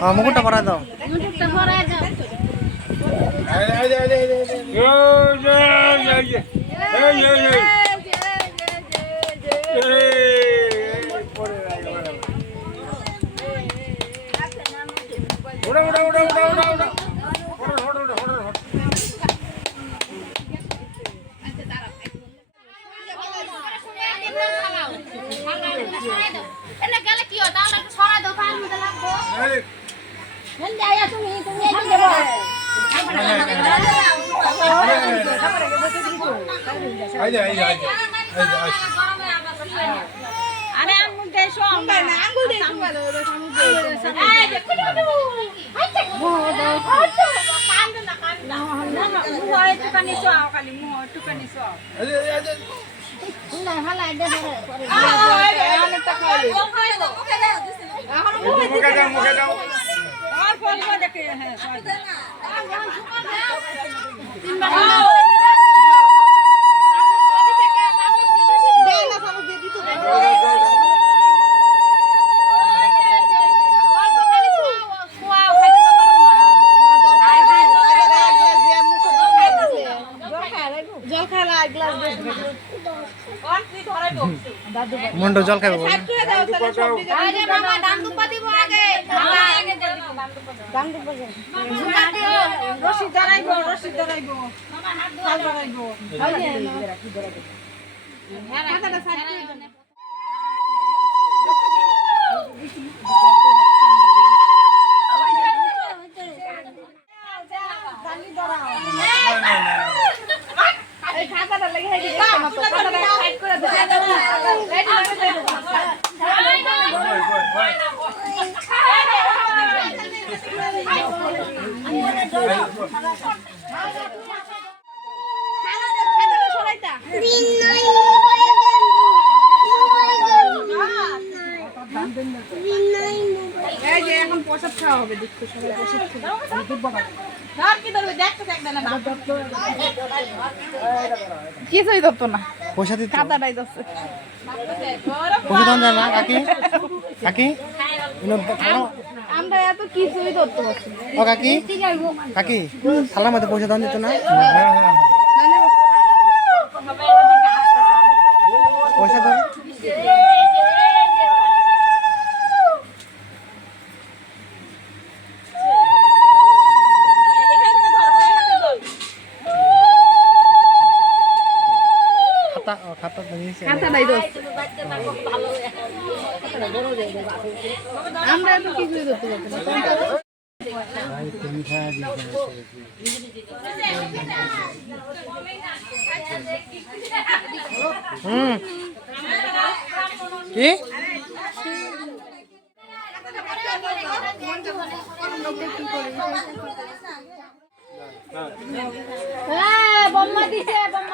ও মুকুটটা পরা দাও। মুটুকটা ভরা যাও এনে গেলে কি হয় তাহলে একটু সরাই দাও পায়ের মধ্যে লাগবো? হেন যাইয়া তুমি তুমি এখানে যাব আরে আঙ্গুল দিয়ে শো আঙ্গুল এই দাও কান্দে না কান্দে না। মুহ একটুখানি শো খালি মুহ একটুখানি শো না মন্টু জল খাবে বলে এখন প্রসাদ খাওয়া হবে দেখতে সবাই কিছুই ধরতো না। খাতাটাই ধরছে। পয়সা দাম না কাকি? কাকি? আমরা এত কিছুই ধরতে পারছি ও কাকি? কাকি থালার মধ্যে পয়সা দাম দিত না? খাতা খাতা তো নিয়েছে খাতাটাই ধরছে আমরা এত কিছুই ধরতে পারছি না হুম। কি? হ্যাঁ বম্মা দিছে বম্মা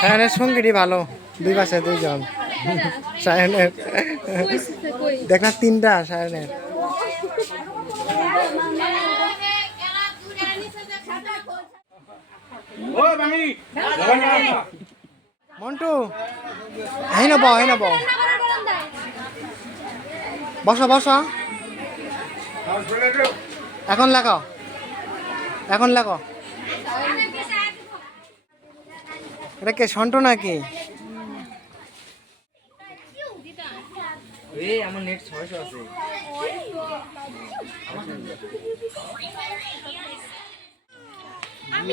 সায়নের সঙ্গীটি ভালো, দুই পাশে দুইজন। সায়নের। দেখ না, তিনটা সায়নের। মন্টু এই নব বসো বসো। এখন লেখো এখন লেখো এটা কে সন্টু নাকি? এই আমার নেট ছয়শো আছে। আমি